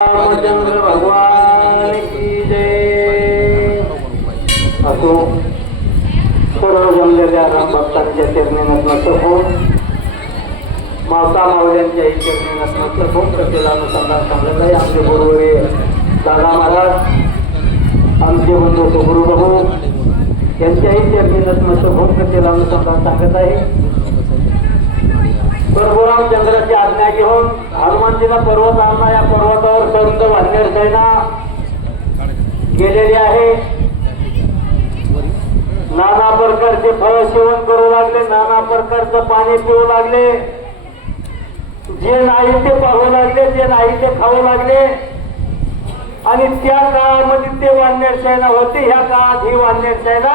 रामचंद्र भगवान की जय असो. सर्व जमलेल्या राम भक्तांच्या चरणी नतमस्तक होऊन माता मावल्यांच्याही चरणी नतमस्तक होऊन प्रत्येला अनुसंधान सांगत आहे. आमचे गुरुवरे दादा महाराज, आमचे बंधू सुगुरु प्रभू यांच्याही चरणी नतमस्तक होऊन प्रत्येला अनुसंधान सांगत आहे. परशुरामचंद्राची आज्ञा घेऊन हनुमानजीला पर्वत आणला. या पर्वतावर संत वानर सेना गेलेली आहे. नाना प्रकारचे फळ सेवन करू लागले, नाना प्रकारचं पाणी पिऊ लागले. जे नाही ते पाहू लागले, जे नाही ते खाऊ लागले. आणि त्या काळामध्ये ते वानर सेना होते, ह्या काळात ही वानर सेना,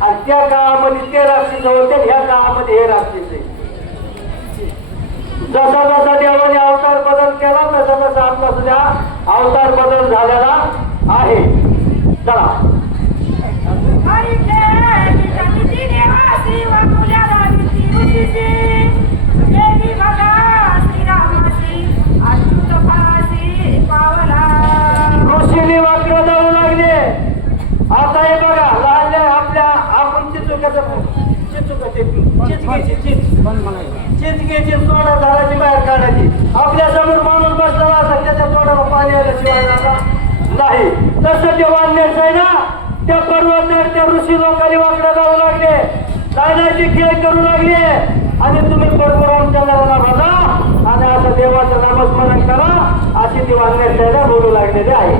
आणि त्या काळामध्ये ते राक्षस होते, ह्या काळामध्ये हे राक्षस आहे. जसा जसा देवाने अवतार बदल केला तसा तसा आपला सुद्धा अवतार बदल झालेला आहे. चला ऋषीने वाक्य जाऊ लागले. आता हे बघा लागले आपल्या आपण चिचघ्यायची तोंडा झाडाची बाहेर काढायची. आपल्या समोर माणूस बसला असेल त्याच्या तोंडाला पाणी आल्याशिवाय नाही. तसं ते वानर सेना त्या पर्वतावर त्या ऋषी लोकांनी वाकडे जाऊ लागले, लायनाची खेळ करू लागले. आणि तुम्ही परशुरामचंद्राला बघा आणि असं देवाचं नामस्मरण करा अशी ती वानर सेना बोलू लागलेली आहे.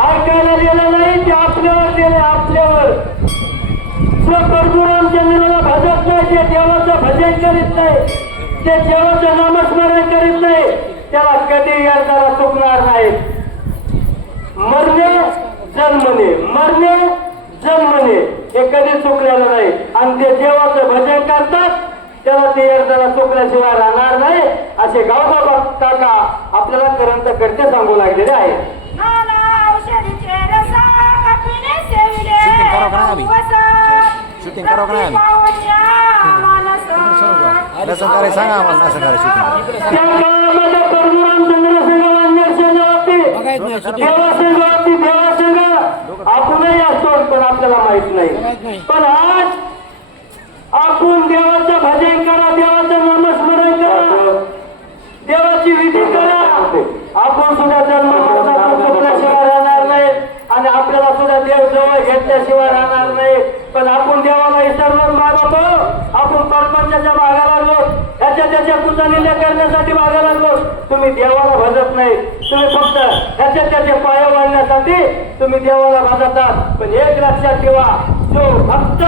ऐकायला गेलं नाही, ते आपल्यावर गेले. आपल्यावर परशुरामचंद्राला भजत नाही, ते देवाचं भजन करीत नाही, ते देवाचं नामस्मरण करीत नाही, त्याला कधी याला चुकणार नाही. मरणे जन्मने, मरणे जन्मने हे कधी चुकलेलं नाही. आणि ते देवाचं भजन करतात त्याला ते याला चुकल्याशिवाय राहणार नाही. असे गावबा काका आपल्याला करंत करते सांगू लागलेले आहे. शूटिंग करो का असं करायचं सांगा आम्हाला. असं करायचं आपणही असतो पण आपल्याला माहित नाही. पण आज आपण देवाचं भजन करा, देवाचं नामस्मरण करा, देवाची विधी करा. आपण सुद्धा जन्म चुकल्याशिवाय राहणार नाही आणि आपल्याला सुद्धा देव जवळ घेतल्याशिवाय राहणार नाही. पण आपण देवाला विसरलो मागवतो, आपण परपंचाच्या मागा लागलो, ह्याच्या त्याच्या पूजनीले करण्यासाठी मागा लागलो. तुम्ही देवाला भजत नाही, तुम्ही फक्त ह्याच्या त्याचे पाय वाढण्यासाठी तुम्ही देवाला भजतात. पण एक लक्षात ठेवा, जो भक्त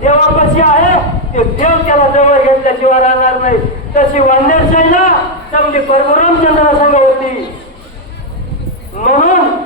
देवापाशी आहे ते देव त्याला जवळ घेतल्याशिवाय राहणार नाही. तशी वानर सेना चांगली परशुरामचंद्रा संघ होती. म्हणून